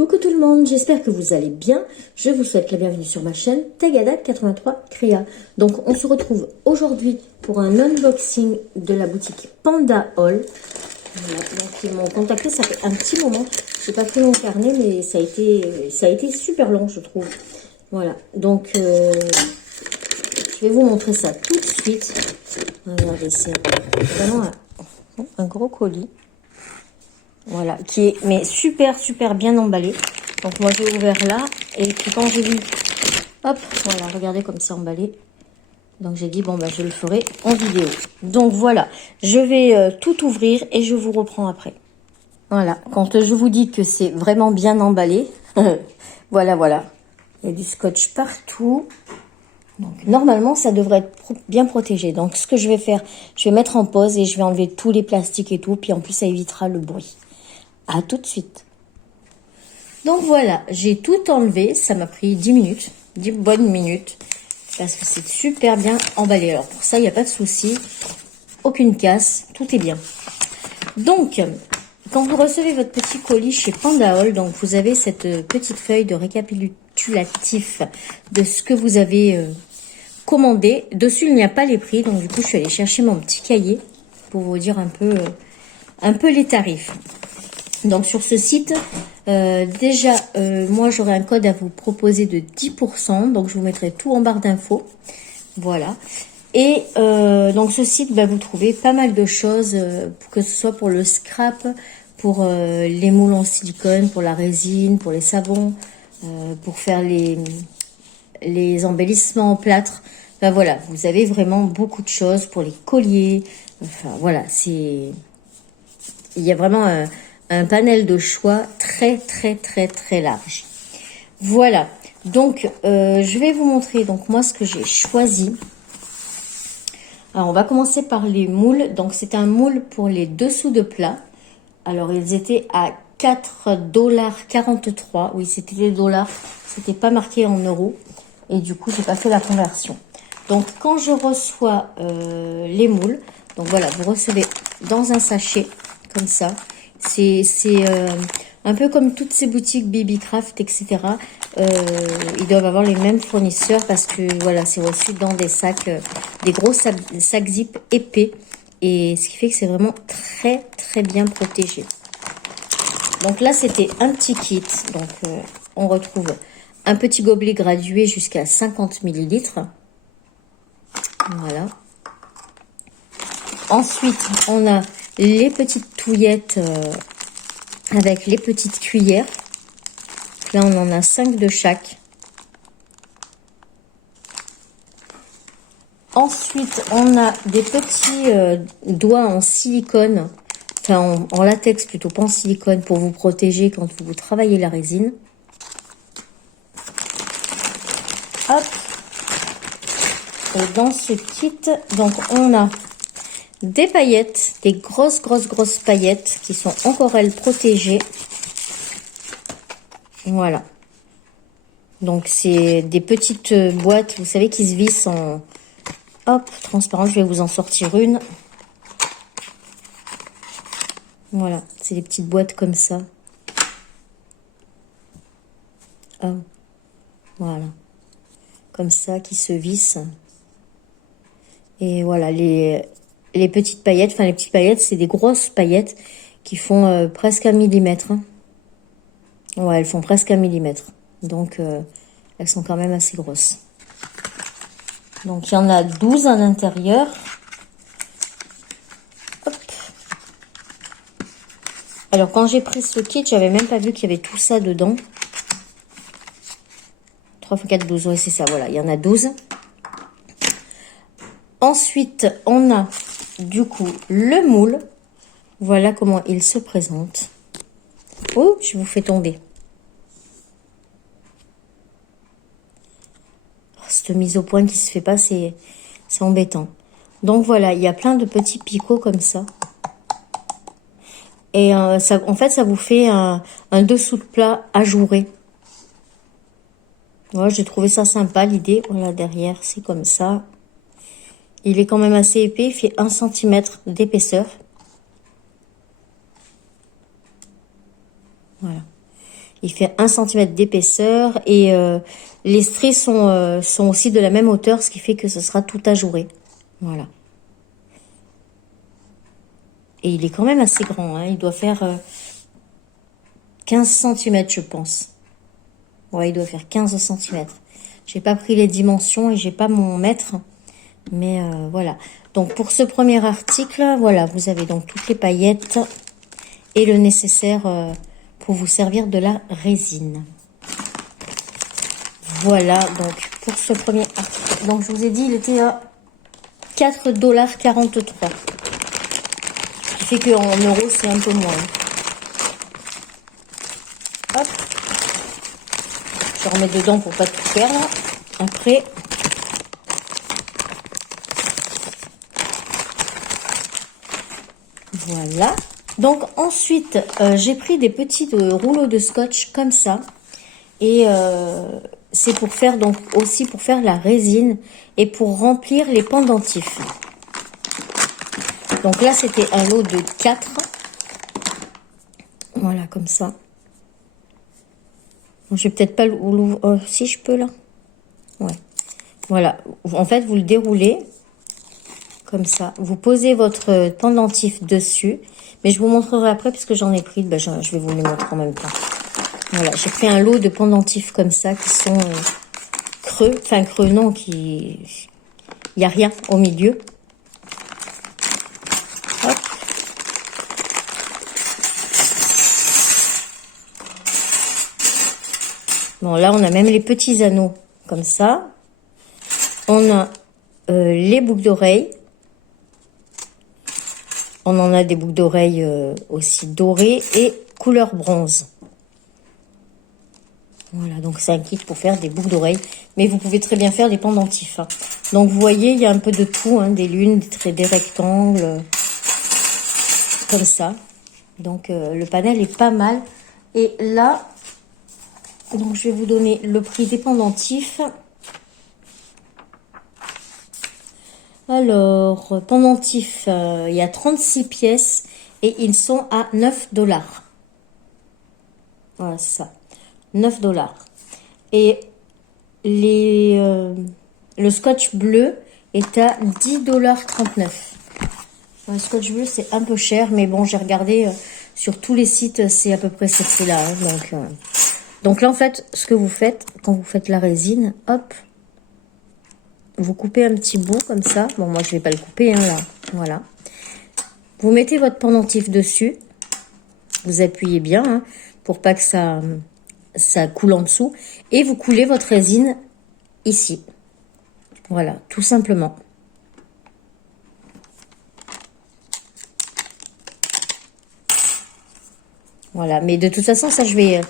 Coucou tout le monde, j'espère que vous allez bien. Je vous souhaite la bienvenue sur ma chaîne Tagada83 Créa. Donc on se retrouve aujourd'hui pour un unboxing de la boutique Panda Hall. Voilà, donc ils m'ont contacté, ça fait un petit moment. Je n'ai pas pris mon carnet, mais ça a été super long, je trouve. Voilà, donc je vais vous montrer ça tout de suite. Regardez, c'est vraiment un gros colis. Voilà, qui est mais super bien emballé. Donc moi j'ai ouvert là et puis quand j'ai vu, hop, voilà, regardez comme c'est emballé. Donc j'ai dit bon ben je le ferai en vidéo. Donc voilà, je vais tout ouvrir et je vous reprends après. Voilà, quand je vous dis que c'est vraiment bien emballé, voilà, il y a du scotch partout. Donc normalement ça devrait être bien protégé. Donc ce que je vais faire, je vais mettre en pause et je vais enlever tous les plastiques et tout. Puis en plus ça évitera le bruit. À tout de suite. Donc voilà, j'ai tout enlevé. Ça m'a pris 10 minutes, 10 bonnes minutes. Parce que c'est super bien emballé. Alors pour ça, il n'y a pas de souci. Aucune casse, tout est bien. Donc, quand vous recevez votre petit colis chez Panda Hall, donc vous avez cette petite feuille de récapitulatif de ce que vous avez commandé. Dessus, il n'y a pas les prix. Donc du coup, je suis allée chercher mon petit cahier pour vous dire un peu les tarifs. Donc sur ce site, déjà, moi j'aurai un code à vous proposer de 10%. Donc je vous mettrai tout en barre d'infos. Voilà. Et donc ce site, vous trouvez pas mal de choses, que ce soit pour le scrap, pour les moules en silicone, pour la résine, pour les savons, pour faire les embellissements en plâtre. Enfin voilà, vous avez vraiment beaucoup de choses pour les colliers. Enfin voilà, il y a vraiment un panel de choix très large. Voilà, donc je vais vous montrer donc moi ce que j'ai choisi. Alors on va commencer par les moules. Donc c'est un moule pour les dessous de plat. Alors ils étaient à 4,43 $. Oui, c'était les dollars, c'était pas marqué en euros. Et du coup j'ai pas fait la conversion. Donc quand je reçois les moules, donc voilà, vous recevez dans un sachet comme ça. C'est un peu comme toutes ces boutiques Babycraft, etc. Ils doivent avoir les mêmes fournisseurs parce que voilà, c'est reçu dans des sacs, des gros sacs zip épais. Et ce qui fait que c'est vraiment très bien protégé. Donc là, c'était un petit kit. Donc on retrouve un petit gobelet gradué jusqu'à 50 ml. Voilà. Ensuite, on a les petites touillettes avec les petites cuillères. Là, on en a 5 de chaque. Ensuite, on a des petits doigts en silicone, enfin en latex plutôt, pas en silicone, pour vous protéger quand vous travaillez la résine. Hop. Et dans ce kit, donc on a des paillettes, des grosses paillettes qui sont encore elles protégées. Voilà. Donc c'est des petites boîtes, vous savez, qui se vissent en transparent. Je vais vous en sortir une. Voilà, c'est des petites boîtes comme ça. Voilà. Comme ça, qui se vissent. Et voilà, les petites paillettes, enfin les petites paillettes, c'est des grosses paillettes qui font presque 1 millimètre. Ouais, elles font presque 1 millimètre. Donc, elles sont quand même assez grosses. Donc, il y en a 12 à l'intérieur. Hop. Alors, quand j'ai pris ce kit, j'avais même pas vu qu'il y avait tout ça dedans. 3 x 4, 12. Ouais, c'est ça, voilà. Il y en a 12. Ensuite, on a, du coup, le moule. Voilà comment il se présente. Oh, je vous fais tomber. Cette mise au point qui se fait pas, c'est embêtant. Donc voilà, il y a plein de petits picots comme ça. Et ça, en fait, ça vous fait un dessous de plat ajouré. Voilà, j'ai trouvé ça sympa, l'idée. Voilà, derrière, c'est comme ça. Il est quand même assez épais, il fait 1 cm d'épaisseur. Voilà. Il fait 1 cm d'épaisseur et les stries sont aussi de la même hauteur, ce qui fait que ce sera tout ajouré. Voilà. Et il est quand même assez grand, hein. Il doit faire 15 cm, je pense. Ouais, il doit faire 15 cm. J'ai pas pris les dimensions et j'ai pas mon mètre. Mais voilà. Donc, pour ce premier article, voilà, vous avez donc toutes les paillettes et le nécessaire pour vous servir de la résine. Voilà, donc, pour ce premier article. Donc, je vous ai dit, il était à 4,43 $. Ce qui fait qu'en euros, c'est un peu moins. Hop. Je remets dedans pour pas tout perdre. Après, voilà. Donc ensuite, j'ai pris des petits rouleaux de scotch comme ça. Et c'est pour faire donc aussi pour faire la résine et pour remplir les pendentifs. Donc là, c'était un lot de 4. Voilà, comme ça. Je vais peut-être pas l'ouvrir. Si je peux là. Ouais. Voilà. En fait, vous le déroulez comme ça. Vous posez votre pendentif dessus. Mais je vous montrerai après puisque j'en ai pris. Ben, je vais vous les montrer en même temps. Voilà. J'ai pris un lot de pendentifs comme ça qui sont creux. Enfin, creux, non. Il n'y a rien au milieu. Hop. Bon, là, on a même les petits anneaux comme ça. On a les boucles d'oreilles. On en a des boucles d'oreilles aussi dorées et couleur bronze. Voilà, donc c'est un kit pour faire des boucles d'oreilles. Mais vous pouvez très bien faire des pendentifs. Hein. Donc vous voyez, il y a un peu de tout. Hein, des lunes, des rectangles. Comme ça. Donc le panel est pas mal. Et là, donc je vais vous donner le prix des pendentifs. Alors, pendentifs, il y a 36 pièces et ils sont à 9 $. Voilà, c'est ça. 9 $. Et le scotch bleu est à 10,39 $. Le scotch bleu, c'est un peu cher, mais bon, j'ai regardé sur tous les sites, c'est à peu près ce prix-là. Hein, donc là, en fait, ce que vous faites, quand vous faites la résine, hop, vous coupez un petit bout comme ça. Bon, moi, je vais pas le couper, hein, là. Voilà. Vous mettez votre pendentif dessus. Vous appuyez bien, hein, pour pas que ça coule en dessous. Et vous coulez votre résine ici. Voilà, tout simplement. Voilà, mais de toute façon, ça, je vais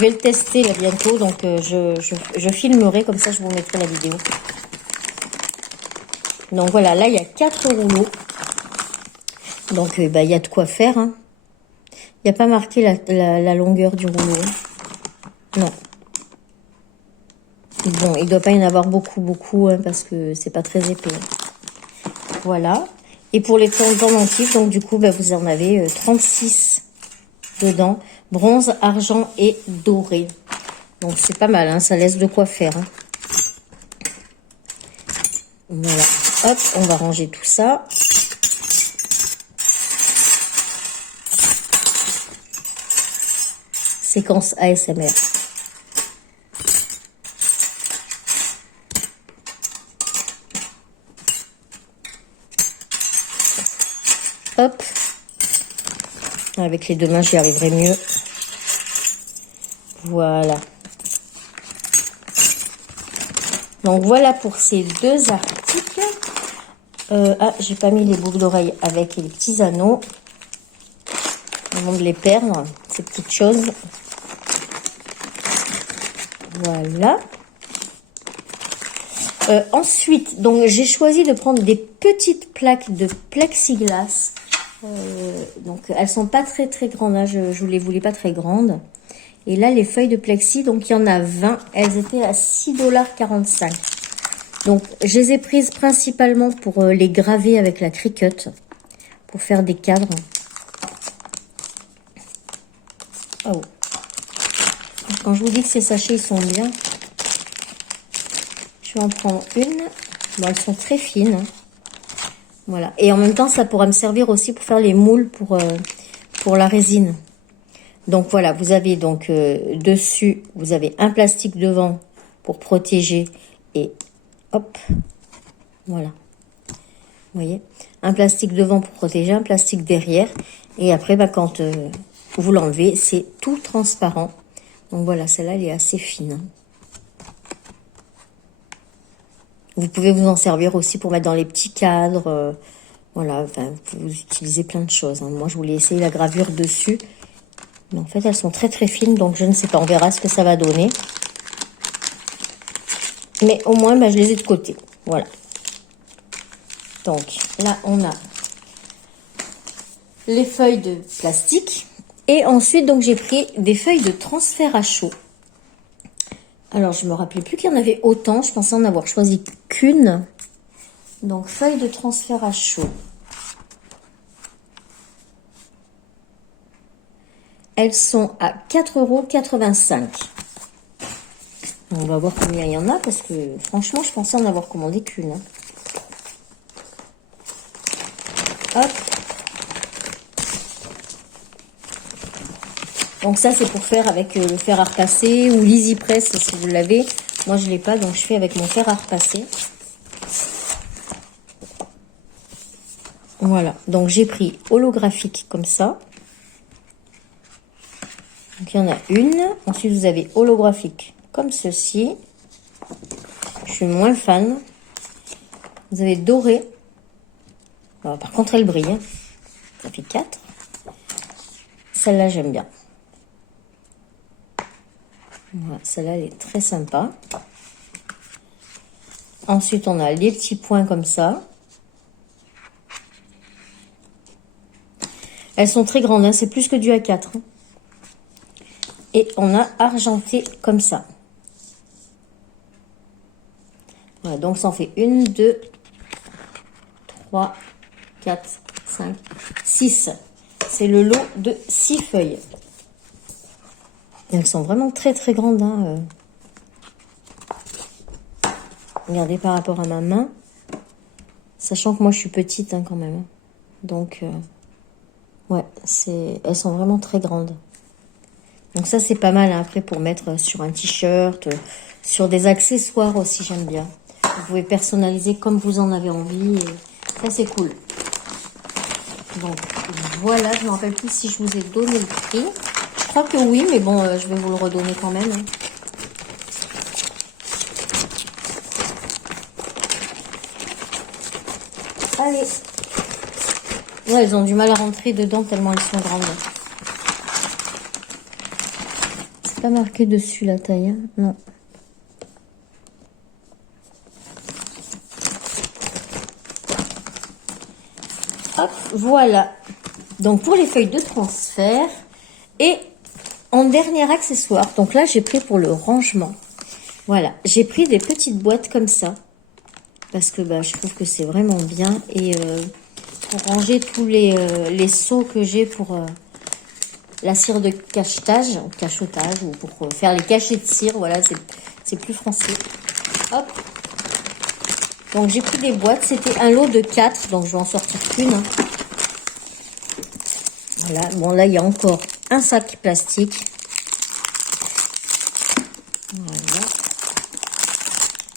le tester là bientôt. Donc, je filmerai, comme ça, je vous mettrai la vidéo. Donc voilà, là il y a 4 rouleaux. Donc il y a de quoi faire. Hein. Il n'y a pas marqué la longueur du rouleau. Non. Bon, il ne doit pas y en avoir beaucoup, hein, parce que c'est pas très épais. Voilà. Et pour les pendentifs, donc du coup, vous en avez 36 dedans. Bronze, argent et doré. Donc c'est pas mal, hein, ça laisse de quoi faire. Hein. Voilà. Hop, on va ranger tout ça. Séquence ASMR. Hop. Avec les deux mains, j'y arriverai mieux. Voilà. Donc voilà pour ces deux articles. J'ai pas mis les boucles d'oreilles avec les petits anneaux. Avant de les perdre, ces petites choses. Voilà. Ensuite, donc j'ai choisi de prendre des petites plaques de plexiglas. Donc elles sont pas très grandes. Hein. Je les voulais pas très grandes. Et là, les feuilles de plexi, donc il y en a 20. Elles étaient à 6,45 $. Donc, je les ai prises principalement pour les graver avec la Cricut, pour faire des cadres. Oh. quand je vous dis que ces sachets, ils sont bien. Je vais en prendre une. Bon, elles sont très fines. Hein. Voilà. Et en même temps, ça pourra me servir aussi pour faire les moules pour la résine. Donc voilà, vous avez donc dessus, vous avez un plastique devant pour protéger. Et hop, voilà. Vous voyez, un plastique devant pour protéger, un plastique derrière. Et après, bah, quand vous l'enlevez, c'est tout transparent. Donc voilà, celle-là, elle est assez fine. Vous pouvez vous en servir aussi pour mettre dans les petits cadres. Voilà, enfin, vous pouvez utiliser plein de choses. Hein. Moi, je voulais essayer la gravure dessus. Mais en fait, elles sont très très fines, donc je ne sais pas. On verra ce que ça va donner. Mais au moins, bah, je les ai de côté. Voilà. Donc là, on a les feuilles de plastique. Et ensuite, donc j'ai pris des feuilles de transfert à chaud. Alors, je me rappelais plus qu'il y en avait autant. Je pensais en avoir choisi qu'une. Donc, feuilles de transfert à chaud. Elles sont à 4,85 €. On va voir combien il y en a parce que franchement, je pensais en avoir commandé qu'une. Hop. Donc ça, c'est pour faire avec le fer à repasser ou l'EasyPress si vous l'avez. Moi, je ne l'ai pas, donc je fais avec mon fer à repasser. Voilà. Donc j'ai pris holographique comme ça. Donc, il y en a une. Ensuite, vous avez holographique comme ceci. Je suis moins fan. Vous avez doré. Alors, par contre, elle brille. Hein. Ça fait 4. Celle-là, j'aime bien. Voilà, celle-là, elle est très sympa. Ensuite, on a les petits points comme ça. Elles sont très grandes. Hein. C'est plus que du A4. Hein. Et on a argenté comme ça. Voilà, donc ça en fait 1, 2, 3, 4, 5, 6. C'est le lot de 6 feuilles. Elles sont vraiment très très grandes. Hein. Regardez par rapport à ma main. Sachant que moi je suis petite hein, quand même. Donc, ouais, elles sont vraiment très grandes. Donc ça c'est pas mal hein, après pour mettre sur un t-shirt, sur des accessoires aussi j'aime bien. Vous pouvez personnaliser comme vous en avez envie. Et ça c'est cool. Donc voilà, je ne me rappelle plus si je vous ai donné le prix. Je crois que oui, mais bon, je vais vous le redonner quand même. Hein. Allez. Ouais, elles ont du mal à rentrer dedans tellement elles sont grandes. C'est pas marqué dessus la taille, hein. Non. Hop, voilà. Donc pour les feuilles de transfert et en dernier accessoire, donc là j'ai pris pour le rangement. Voilà, j'ai pris des petites boîtes comme ça parce que bah, je trouve que c'est vraiment bien et pour ranger tous les seaux que j'ai pour la cire de cachetage, cachotage ou pour faire les cachets de cire. Voilà, c'est plus français. Hop. Donc j'ai pris des boîtes, c'était un lot de 4, donc je vais en sortir qu'une. Hein. Voilà, bon là il y a encore un sac plastique. Voilà.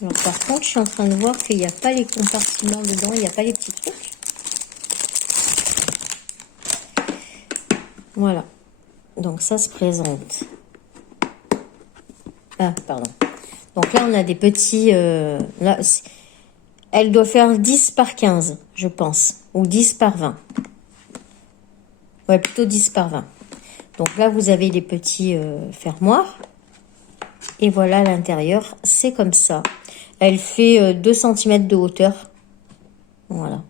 Alors par contre, je suis en train de voir qu'il n'y a pas les compartiments dedans, il n'y a pas les petits trucs. Voilà. Donc ça se présente. Ah, pardon. Donc là on a des petits... là, elle doit faire 10 par 15, je pense. Ou 10 par 20. Ouais, plutôt 10 par 20. Donc là, vous avez les petits fermoirs. Et voilà, à l'intérieur, c'est comme ça. Elle fait 2 cm de hauteur. Voilà.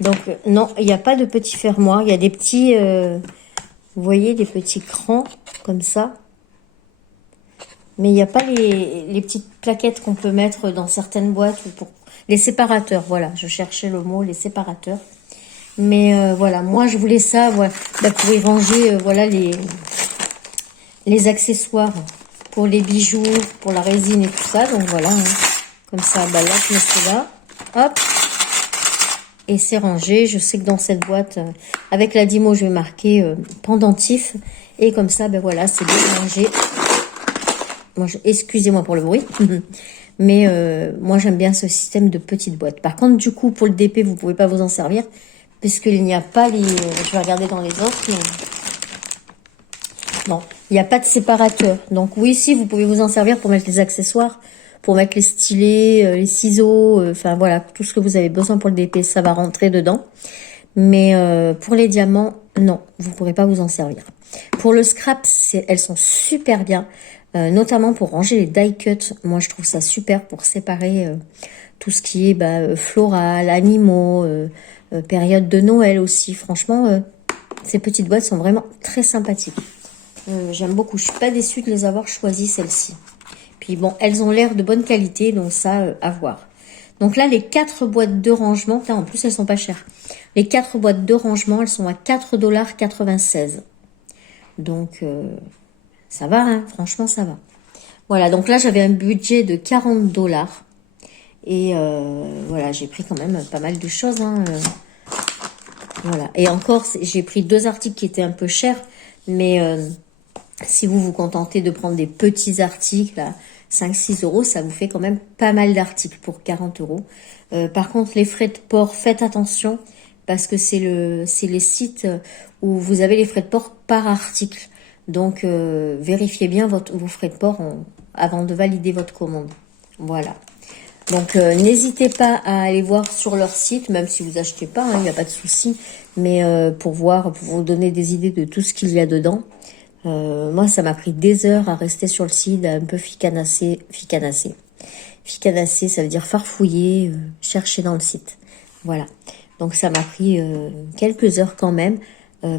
Donc, non, il n'y a pas de petits fermoirs. Il y a des petits... vous voyez, des petits crans, comme ça. Mais il n'y a pas les petites plaquettes qu'on peut mettre dans certaines boîtes. Ou pour les séparateurs, voilà. Je cherchais le mot, les séparateurs. Mais voilà, moi je voulais ça, voilà, bah, pour y ranger voilà les les accessoires pour les bijoux, pour la résine et tout ça. Donc voilà, hein. Comme ça, bah là, je mets cela. Hop. Et c'est rangé. Je sais que dans cette boîte, avec la Dymo, je vais marquer pendentif. Et comme ça, ben voilà, c'est bien rangé. Moi, excusez-moi pour le bruit. Mais moi, j'aime bien ce système de petites boîtes. Par contre, du coup, pour le DP, vous pouvez pas vous en servir. Puisqu'il n'y a pas les... je vais regarder dans les autres. Mais... non, il n'y a pas de séparateur. Donc oui, si, vous pouvez vous en servir pour mettre les accessoires, pour mettre les stylets, les ciseaux, enfin voilà, tout ce que vous avez besoin pour le DP, ça va rentrer dedans. Mais pour les diamants, non, vous ne pourrez pas vous en servir. Pour le scrap, elles sont super bien, notamment pour ranger les die cuts. Moi, je trouve ça super pour séparer tout ce qui est floral, animaux, période de Noël aussi. Franchement, ces petites boîtes sont vraiment très sympathiques. J'aime beaucoup. Je suis pas déçue de les avoir choisies, celles-ci. Puis bon, elles ont l'air de bonne qualité, donc ça, à voir. Donc là, les 4 boîtes de rangement, en plus, elles sont pas chères. Les 4 boîtes de rangement, elles sont à 4,96 $. Donc, ça va, hein, franchement, ça va. Voilà, donc là, j'avais un budget de 40 $. Et voilà, j'ai pris quand même pas mal de choses. Hein, voilà. Et encore, j'ai pris 2 articles qui étaient un peu chers. Mais si vous vous contentez de prendre des petits articles à 5-6 €, ça vous fait quand même pas mal d'articles pour 40 €. Par contre, les frais de port, faites attention. Parce que c'est les sites où vous avez les frais de port par article. Donc, vérifiez bien vos frais de port avant de valider votre commande. Voilà. Donc, n'hésitez pas à aller voir sur leur site, même si vous achetez pas, il n'y a pas de souci. Mais pour voir, pour vous donner des idées de tout ce qu'il y a dedans. Moi, ça m'a pris des heures à rester sur le site, à un peu ficanasser. Ficanasser, ça veut dire farfouiller, chercher dans le site. Voilà. Donc ça m'a pris quelques heures quand même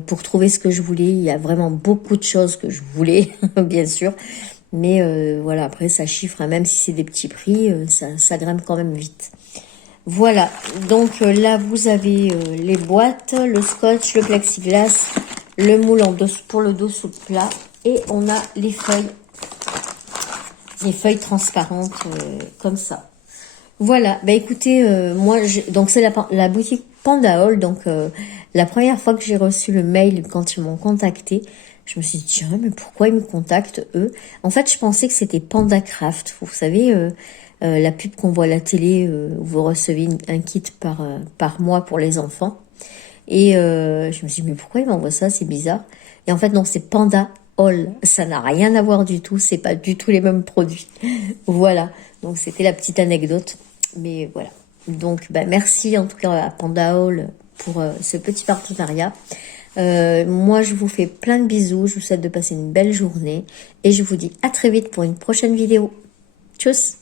pour trouver ce que je voulais. Il y a vraiment beaucoup de choses que je voulais, bien sûr. Mais voilà, après ça chiffre, hein, même si c'est des petits prix, ça grimpe quand même vite. Voilà, donc là vous avez les boîtes, le scotch, le plexiglas, le moule pour le dessous de plat. Et on a les feuilles transparentes comme ça. Voilà, bah écoutez, moi, donc c'est la boutique Panda Hall. Donc la première fois que j'ai reçu le mail quand ils m'ont contacté, je me suis dit tiens, mais pourquoi ils me contactent eux? En fait, je pensais que c'était Panda Craft. Vous savez, la pub qu'on voit à la télé, où vous recevez un kit par mois pour les enfants. Et je me suis dit mais pourquoi ils m'envoient ça? C'est bizarre. Et en fait non, c'est Panda Hall. Ça n'a rien à voir du tout. C'est pas du tout les mêmes produits. Voilà. Donc c'était la petite anecdote. Mais voilà. Donc merci en tout cas à Panda Hall pour ce petit partenariat. Moi je vous fais plein de bisous. Je vous souhaite de passer une belle journée. Et je vous dis à très vite pour une prochaine vidéo. Tchuss!